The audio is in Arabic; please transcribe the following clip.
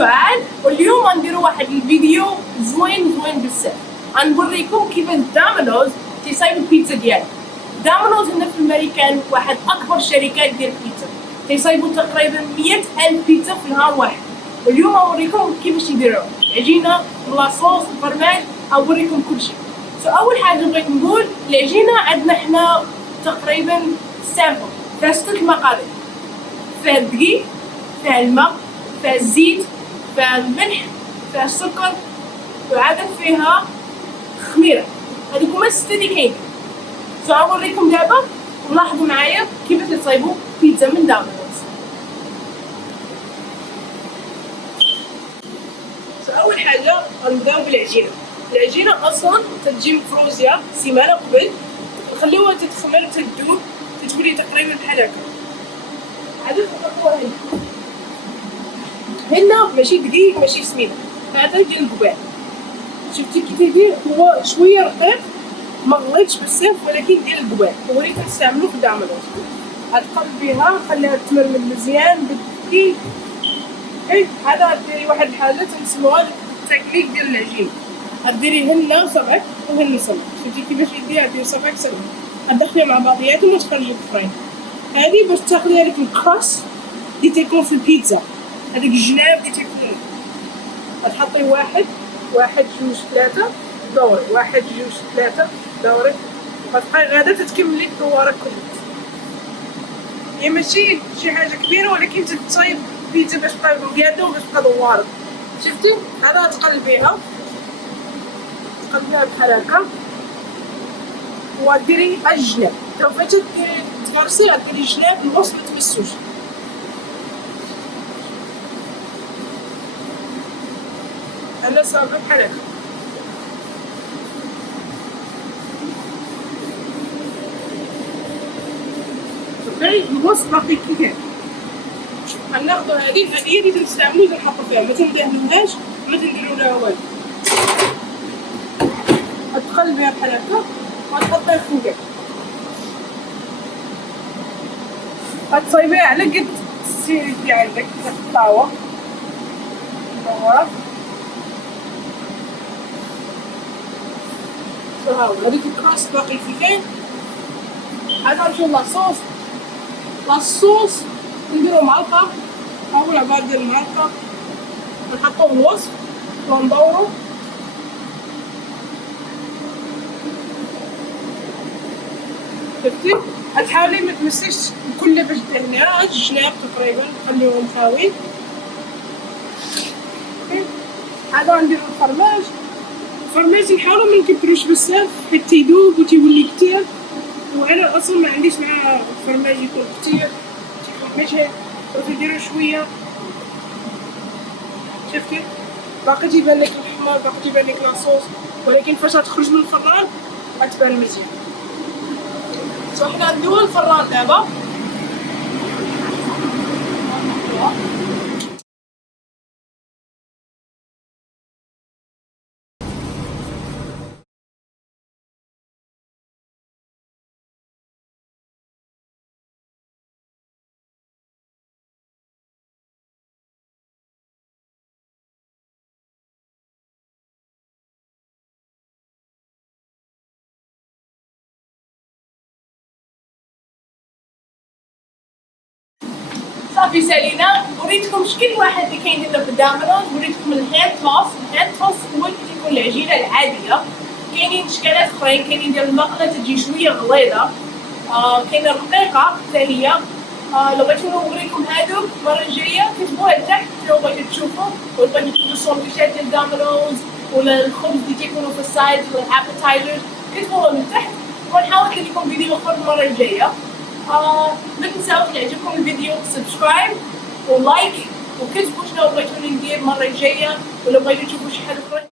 سعاد، واليوم غنديرو واحد الفيديو زوين بزاف. غنوريكم كيفاش دومينوز تيصايبوا البيتزا ديالهم. دومينوز هنا في الامريكان واحد اكبر شركات ديال البيتزا، تيصايبوا تقريبا 100,000 بيتزا في نهار واحد. واليوم غنوريكم كيفاش يديروها، العجينه لاصوص الفرماج، غنوريكم كلشي. اول حاجه بغيت نقول العجينه عندنا حنا تقريبا سامبل فيها 6 مقادير، فيها الدقيق، فيها الماء، فيها الزيت، فيها الملح، فيها السكر، وعاد فيها خميره. هذوك هما 6 اللي كاينين. غنوريكم دابا ولاحظوا معايا كيفاش تصايبوا بيتزا من دومينوز. اول حاجه غنبداو بالعجينه. العجينه اصلا تتجي مفروزيه سيمانه قبل، نخليوها تتخمر تدوب تتولي تقريبا بحال هكا. عاد نحطوها هنا ماشي دقيق ماشي سميده، هذا ديال الكبار. شفتي كي تيدير هو شويه رقيق ما غليظش بزاف، ولكن ديال الكبار هو اللي كنستعملو في دومينوز. غتقلب بها خليها تمرمل مزيان بالدقيق. هذا ديري واحد الحاجه تنسموها التكنيك ديال العجينه. غديري هنا صبعك وهنا صبعك، شفتي كيفاش يدير؟ دير صبعك صبعك، غتدخليها مع بعضياتهم وتخرجي الفرين. هذه باش تاخدي هذيك الكراس اللي تيكون في البيتزا، هذاك الجناب اللي تيكون. غتحطي واحد جوج ثلاثة دوري، واحد جوج ثلاثة دوري، غتبقاي غادا تتكملي الدواره كلها. هي ماشي شي حاجه كبيره، ولكن تتصايب بيتزا باش تبقى مقاده وباش تبقى دواره. شفتي؟ هذا غتقلبيها بحال هكا وديري الجناب. فاش تغرسي غديري الجناب الوسط ما تمسوش. انا صافي بحال هكا. شوفي الوسط باقي كيف. غناخدو هذه اللي تنستعملو تنحطو فيها، ما تندهنوهاش ما تنديرو لها والو. غتقلبيها بحال هكا وغتحطيها فوقها. غتصايبيها على قد السير اللي عندك في الطاوة مدورة. هاهو هذيك الكراس باقي فين. عاد غنمشيو لاصوص نديرو معلقة، أول عبارة ديال المعلقة نحطوه الوسط وندورو. شفتي؟ غتحاولي ما تمسيش كلها باش دهنيها، الجناب تقريبا خليهم خاويين. هذا غنديرو الفرماج نحاولو ما نكتروش بزاف حيت تيذوب وتيولي كتير، وانا اصلا ما عنديش مع الفرماج يكون كتير، تيكون ماشي نديرو شويه. شفتي؟ باقي تيبان لك الحمار، باقي تيبان لك لاصوص، ولكن فاش غتخرج من الفران غتبان مزيان. حنا غندوها الفران دابا. صافي سالينا، وريتكم شكل واحد اللي كاين هنا في دومينوز. وريتكم الهاند توس هو اللي تيكون العجينه العاديه. كاينين اشكالات اخرين، كاينين ديال المقله تجي شويه غليظه، كاينه الرقيقه حتى هي. لو بغيتو نوريكم هادوك المره الجايه كتبوها لتحت لو بغيتو تشوفوا، ولا بغيتو تشوفوا الساندويشات ديال دومينوز ولا الخبز اللي تيكونوا في السايد ولا الابيتايزرز، كتبوهم لتحت ونحاول ندير لكم فيديو اخر المره الجايه. ما تنساوش يعجبكم الفيديو سبسكرايب ولايك، وكتبوا شنو بغيتوني ندير المره الجايه، ولا بغيتو تشوفوا شي حاجه اخرى.